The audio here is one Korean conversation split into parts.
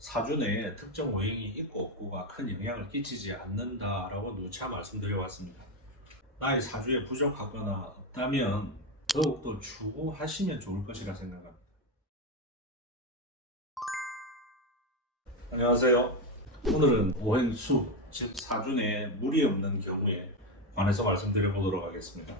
사주 내에 특정 오행이 있고 없고가 큰 영향을 끼치지 않는다라고 누차 말씀드려왔습니다. 나의 사주에 부족하거나 없다면 더욱더 추구하시면 좋을 것이라 생각합니다. 안녕하세요. 오늘은 오행수, 즉 사주 내에 물이 없는 경우에 관해서 말씀드려보도록 하겠습니다.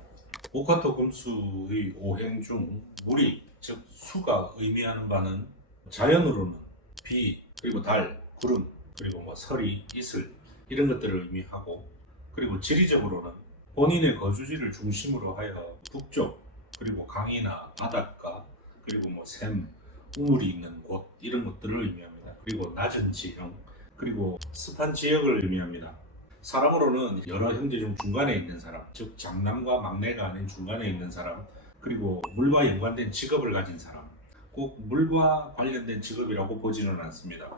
목화토 금수의 오행 중 물이, 즉 수가 의미하는 바는 자연으로는 비, 그리고 달, 구름, 그리고 서리, 이슬 이런 것들을 의미하고, 그리고 지리적으로는 본인의 거주지를 중심으로 하여 북쪽, 그리고 강이나 바닷가, 그리고 샘, 우물이 있는 곳 이런 것들을 의미합니다. 그리고 낮은 지형, 그리고 습한 지역을 의미합니다. 사람으로는 여러 형제 중 중간에 있는 사람, 즉 장남과 막내가 아닌 중간에 있는 사람, 그리고 물과 연관된 직업을 가진 사람, 꼭 물과 관련된 직업이라고 보지는 않습니다.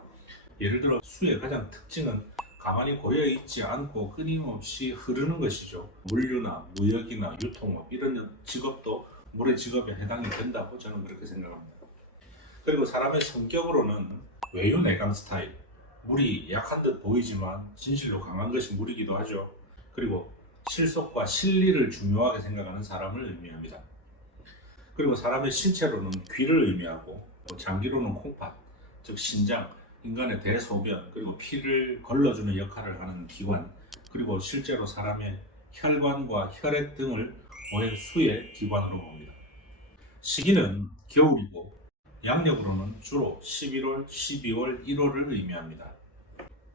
예를 들어 수의 가장 특징은 가만히 고여 있지 않고 끊임없이 흐르는 것이죠. 물류나 무역이나 유통업 이런 직업도 물의 직업에 해당이 된다고 저는 그렇게 생각합니다. 그리고 사람의 성격으로는 외유내강 스타일, 물이 약한 듯 보이지만 진실로 강한 것이 물이기도 하죠. 그리고 실속과 실리를 중요하게 생각하는 사람을 의미합니다. 그리고 사람의 신체로는 귀를 의미하고, 장기로는 콩팥, 즉 신장, 인간의 대소변, 그리고 피를 걸러주는 역할을 하는 기관, 그리고 실제로 사람의 혈관과 혈액 등을 오행수의 기관으로 봅니다. 시기는 겨울이고 양력으로는 주로 11월, 12월, 1월을 의미합니다.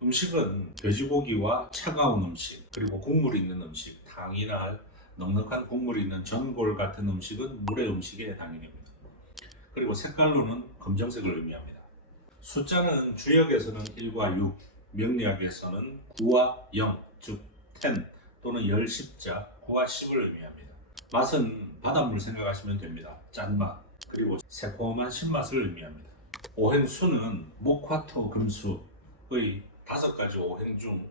음식은 돼지고기와 차가운 음식, 그리고 국물 있는 음식, 탕이나 넉넉한 국물이 있는 전골 같은 음식은 물의 음식에 해당이 됩니다. 그리고 색깔로는 검정색을 의미합니다. 숫자는 주역에서는 1과 6, 명리학에서는 9와 0, 즉 10 또는 10, 10자, 9와 10을 의미합니다. 맛은 바닷물 생각하시면 됩니다. 짠맛, 그리고 새콤한 신맛을 의미합니다. 오행수는 목화토 금수의 5가지 오행 중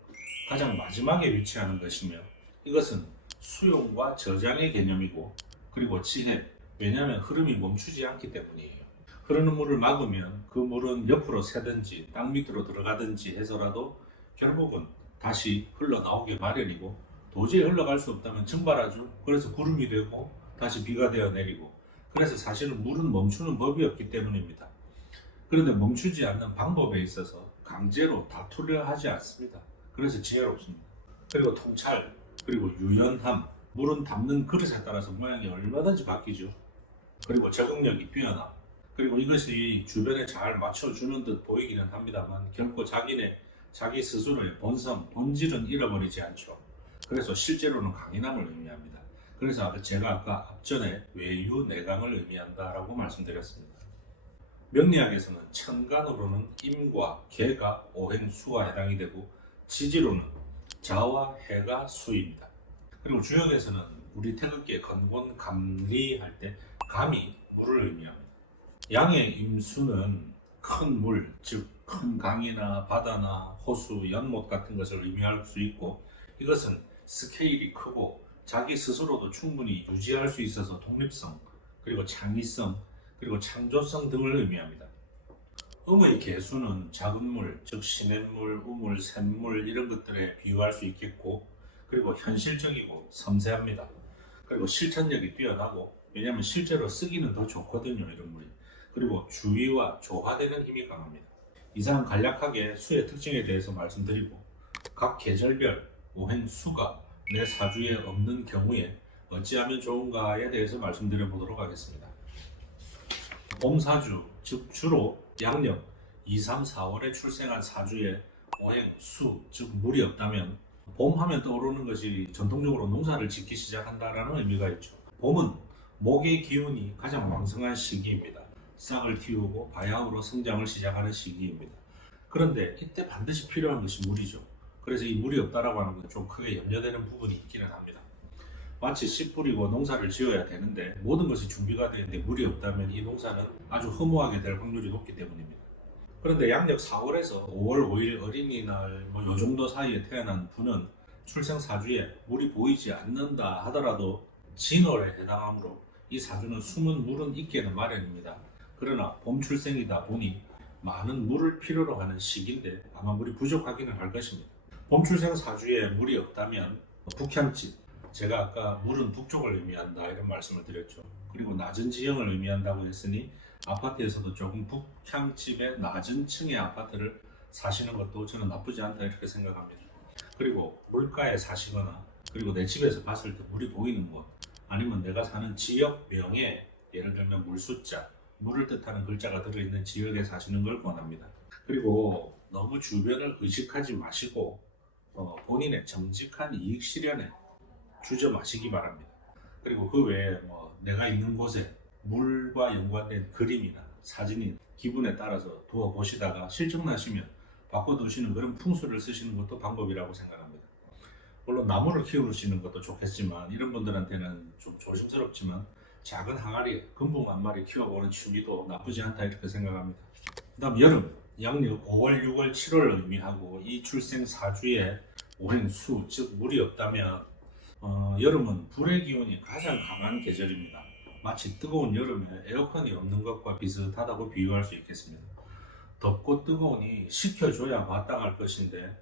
가장 마지막에 위치하는 것이며, 이것은 수용과 저장의 개념이고, 그리고 지혜, 왜냐하면 흐름이 멈추지 않기 때문이에요. 흐르는 물을 막으면 그 물은 옆으로 새든지 땅 밑으로 들어가든지 해서라도 결국은 다시 흘러나오게 마련이고, 도저히 흘러갈 수 없다면 증발하죠. 그래서 구름이 되고 다시 비가 되어 내리고, 그래서 사실은 물은 멈추는 법이 없기 때문입니다. 그런데 멈추지 않는 방법에 있어서 강제로 다투려 하지 않습니다. 그래서 지혜롭습니다. 그리고 통찰, 그리고 유연함, 물은 담는 그릇에 따라서 모양이 얼마든지 바뀌죠. 그리고 적응력이 뛰어나, 그리고 이것이 주변에 잘 맞춰주는 듯 보이기는 합니다만 결코 자기 스스로의 본질은 잃어버리지 않죠. 그래서 실제로는 강인함을 의미합니다. 그래서 제가 아까 앞전에 외유내강을 의미한다라고 말씀드렸습니다. 명리학에서는 천간으로는 임과 개가 오행수가 해당이 되고, 지지로는 자와 해가 수입니다. 그리고 주역에서는 우리 태극기의 건곤 감리할 때 감이 물을 의미합니다. 양의 임수는 큰 물, 즉 큰 강이나 바다나 호수, 연못 같은 것을 의미할 수 있고, 이것은 스케일이 크고 자기 스스로도 충분히 유지할 수 있어서 독립성, 그리고 창의성, 그리고 창조성 등을 의미합니다. 음의 개수는 작은 물, 즉 시냇물, 우물, 샘물 이런 것들에 비유할 수 있겠고, 그리고 현실적이고 섬세합니다. 그리고 실천력이 뛰어나고, 왜냐하면 실제로 쓰기는 더 좋거든요, 이런 물이. 그리고 주의와 조화되는 힘이 강합니다. 이상 간략하게 수의 특징에 대해서 말씀드리고, 각 계절별 오행수가 내 사주에 없는 경우에 어찌하면 좋은가에 대해서 말씀드려 보도록 하겠습니다. 봄사주, 즉 주로 양력 2, 3, 4월에 출생한 사주에 오행수, 즉 물이 없다면, 봄 하면 떠오르는 것이 전통적으로 농사를 짓기 시작한다는 의미가 있죠. 봄은 목의 기운이 가장 왕성한 시기입니다. 싹을 틔우고 바야흐로 성장을 시작하는 시기입니다. 그런데 이때 반드시 필요한 것이 물이죠. 그래서 이 물이 없다라고 하는 건 좀 크게 염려되는 부분이 있기는 합니다. 마치 씨 뿌리고 농사를 지어야 되는데 모든 것이 준비가 되는데 물이 없다면 이 농사는 아주 허무하게 될 확률이 높기 때문입니다. 그런데 양력 4월에서 5월 5일 어린이날 요 정도 사이에 태어난 분은 출생 사주에 물이 보이지 않는다 하더라도 진월에 해당하므로 이 사주는 숨은 물은 있기는 마련입니다. 그러나 봄 출생이다 보니 많은 물을 필요로 하는 시기인데 아마 물이 부족하기는 할 것입니다. 봄출생 사주에 물이 없다면 북향집, 제가 아까 물은 북쪽을 의미한다 이런 말씀을 드렸죠. 그리고 낮은 지형을 의미한다고 했으니 아파트에서도 조금 북향집의 낮은 층의 아파트를 사시는 것도 저는 나쁘지 않다 이렇게 생각합니다. 그리고 물가에 사시거나 그리고 내 집에서 봤을 때 물이 보이는 곳, 아니면 내가 사는 지역명에 예를 들면 물숫자, 물을 뜻하는 글자가 들어있는 지역에 사시는 걸 권합니다. 그리고 너무 주변을 의식하지 마시고 본인의 정직한 이익 실현에 주저 마시기 바랍니다. 그리고 그 외에 내가 있는 곳에 물과 연관된 그림이나 사진이 기분에 따라서 두어 보시다가 실증나시면 바꿔두시는 그런 풍수를 쓰시는 것도 방법이라고 생각합니다. 물론 나무를 키우시는 것도 좋겠지만 이런 분들한테는 좀 조심스럽지만 작은 항아리, 금붕 한 마리 키워보는 취미도 나쁘지 않다 이렇게 생각합니다. 그 다음 여름, 양력 5월, 6월, 7월을 의미하고 이 출생 사주에 오행수, 즉 물이 없다면 여름은 불의 기운이 가장 강한 계절입니다. 마치 뜨거운 여름에 에어컨이 없는 것과 비슷하다고 비유할 수 있겠습니다. 덥고 뜨거우니 식혀줘야 마땅할 것인데,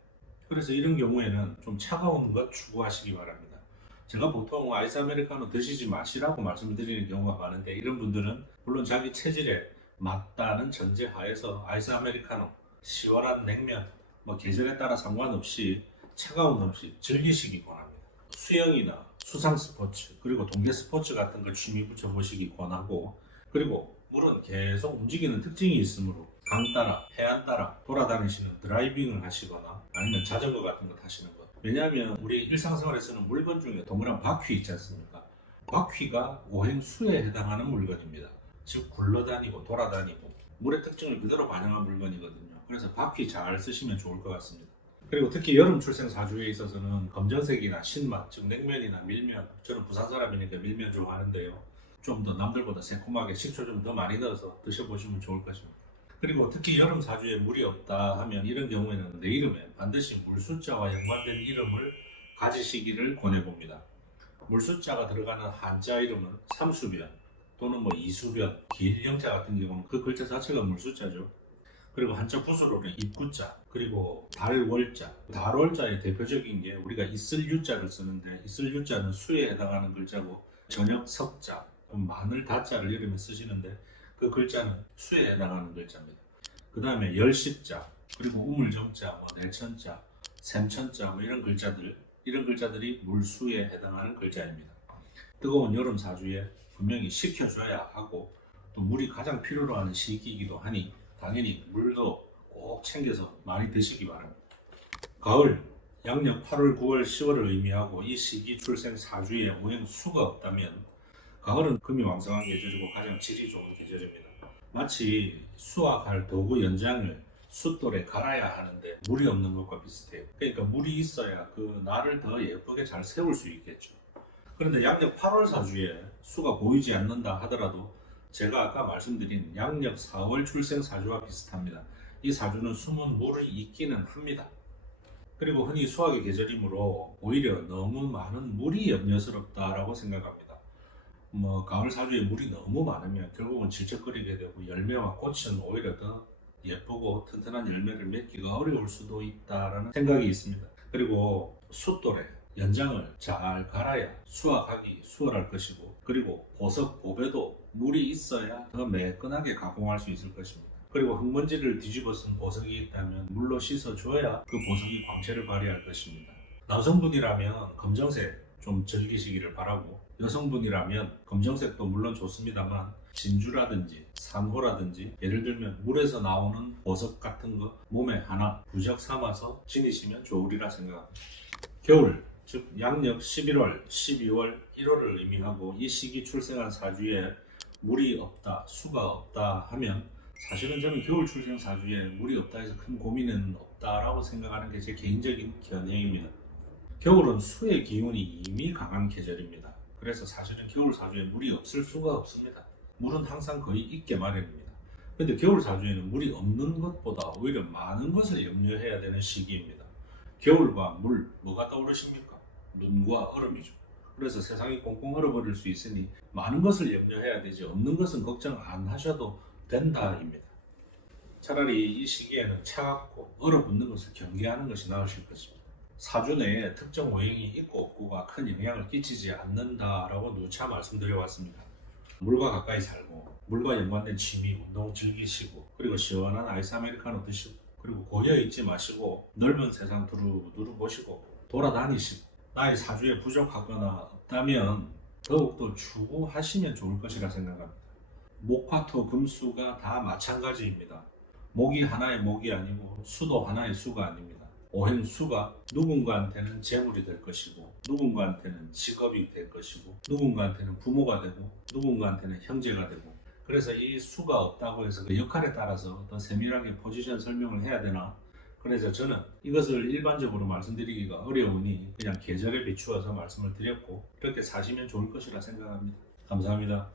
그래서 이런 경우에는 좀 차가운 것 추구하시기 바랍니다. 제가 보통 아이스 아메리카노 드시지 마시라고 말씀드리는 경우가 많은데, 이런 분들은 물론 자기 체질에 맞다는 전제 하에서 아이스 아메리카노, 시원한 냉면, 계절에 따라 상관없이 차가운 음식 즐기시기 권합니다. 수영이나 수상 스포츠, 그리고 동계 스포츠 같은 걸 취미 붙여보시기 권하고, 그리고 물은 계속 움직이는 특징이 있으므로 강 따라, 해안 따라 돌아다니시는 드라이빙을 하시거나 아니면 자전거 같은 거 타시는 것. 왜냐하면 우리 일상생활에 쓰는 물건 중에 동그란 바퀴 있지 않습니까? 바퀴가 오행수에 해당하는 물건입니다. 즉 굴러다니고 돌아다니고 물의 특징을 그대로 반영한 물건이거든요. 그래서 바퀴 잘 쓰시면 좋을 것 같습니다. 그리고 특히 여름 출생 사주에 있어서는 검정색이나 신맛, 즉 냉면이나 밀면, 저는 부산 사람이니까 밀면 좋아하는데요. 좀 더 남들보다 새콤하게 식초 좀 더 많이 넣어서 드셔보시면 좋을 것입니다. 그리고 특히 여름 사주에 물이 없다 하면 이런 경우에는 내 이름에 반드시 물숫자와 연관된 이름을 가지시기를 권해봅니다. 물숫자가 들어가는 한자 이름은 삼수변 또는 이수변, 길영자 같은 경우는 그 글자 자체가 물숫자죠. 그리고 한자 부수로는 입구자, 그리고 달월자. 달월자의 대표적인 게 우리가 있을유자를 쓰는데, 있을유자는 수에 해당하는 글자고, 저녁 석자, 마늘 다자를 이름에 쓰시는데 그 글자는 수에 해당하는 글자입니다. 그 다음에 열십자, 그리고 우물정자, 내천자, 샘천자 이런 글자들이 물수에 해당하는 글자입니다. 뜨거운 여름 사주에 분명히 식혀줘야 하고 또 물이 가장 필요로 하는 시기이기도 하니 당연히 물도 꼭 챙겨서 많이 드시기 바랍니다. 가을, 양력 8월, 9월, 10월을 의미하고 이 시기 출생 사주에 오행수가 없다면 가을은 금이 왕성한 계절이고 가장 질이 좋은 계절입니다. 마치 수확할 도구 연장을 숫돌에 갈아야 하는데 물이 없는 것과 비슷해요. 그러니까 물이 있어야 그 날을 더 예쁘게 잘 세울 수 있겠죠. 그런데 양력 8월 사주에 수가 보이지 않는다 하더라도 제가 아까 말씀드린 양력 4월 출생 사주와 비슷합니다. 이 사주는 숨은 물이 있기는 합니다. 그리고 흔히 수확의 계절이므로 오히려 너무 많은 물이 염려스럽다라고 생각합니다. 가을 사주에 물이 너무 많으면 결국은 질척거리게 되고 열매와 꽃은 오히려 더 예쁘고 튼튼한 열매를 맺기가 어려울 수도 있다라는 생각이 있습니다. 그리고 숫돌에 연장을 잘 갈아야 수확하기 수월할 것이고, 그리고 보석, 보배도 물이 있어야 더 매끈하게 가공할 수 있을 것입니다. 그리고 흙먼지를 뒤집어 쓴 보석이 있다면 물로 씻어줘야 그 보석이 광채를 발휘할 것입니다. 남성분이라면 검정색 좀 즐기시기를 바라고, 여성분이라면 검정색도 물론 좋습니다만 진주라든지 산호라든지 예를 들면 물에서 나오는 보석 같은 거 몸에 하나 부적 삼아서 지니시면 좋으리라 생각합니다. 겨울, 즉 양력 11월, 12월, 1월을 의미하고 이 시기 출생한 사주에 물이 없다, 수가 없다 하면 사실은 저는 겨울 출생 사주에 물이 없다 해서 큰 고민은 없다라고 생각하는 게 제 개인적인 견해입니다. 겨울은 수의 기운이 이미 강한 계절입니다. 그래서 사실은 겨울 사주에 물이 없을 수가 없습니다. 물은 항상 거의 있게 마련입니다. 그런데 겨울 사주에는 물이 없는 것보다 오히려 많은 것을 염려해야 되는 시기입니다. 겨울과 물, 뭐가 떠오르십니까? 눈과 얼음이죠. 그래서 세상이 꽁꽁 얼어버릴 수 있으니 많은 것을 염려해야 되지 없는 것은 걱정 안 하셔도 된다입니다. 차라리 이 시기에는 차갑고 얼어붙는 것을 경계하는 것이 나으실 것입니다. 사주 내에 특정 오행이 있고 없고가 큰 영향을 끼치지 않는다라고 누차 말씀드려왔습니다. 물과 가까이 살고 물과 연관된 취미, 운동 즐기시고 그리고 시원한 아이스 아메리카노 드시고 그리고 고여있지 마시고 넓은 세상 두루두루 보시고 돌아다니시고 나의 사주에 부족하거나 없다면 더욱더 추구하시면 좋을 것이라 생각합니다. 목화토 금수가 다 마찬가지입니다. 목이 하나의 목이 아니고 수도 하나의 수가 아닙니다. 오행수가 누군가한테는 재물이 될 것이고 누군가한테는 직업이 될 것이고 누군가한테는 부모가 되고 누군가한테는 형제가 되고 그래서 이 수가 없다고 해서 그 역할에 따라서 더 세밀하게 포지션 설명을 해야 되나? 그래서 저는 이것을 일반적으로 말씀드리기가 어려우니 그냥 계절에 비추어서 말씀을 드렸고 그렇게 사시면 좋을 것이라 생각합니다. 감사합니다.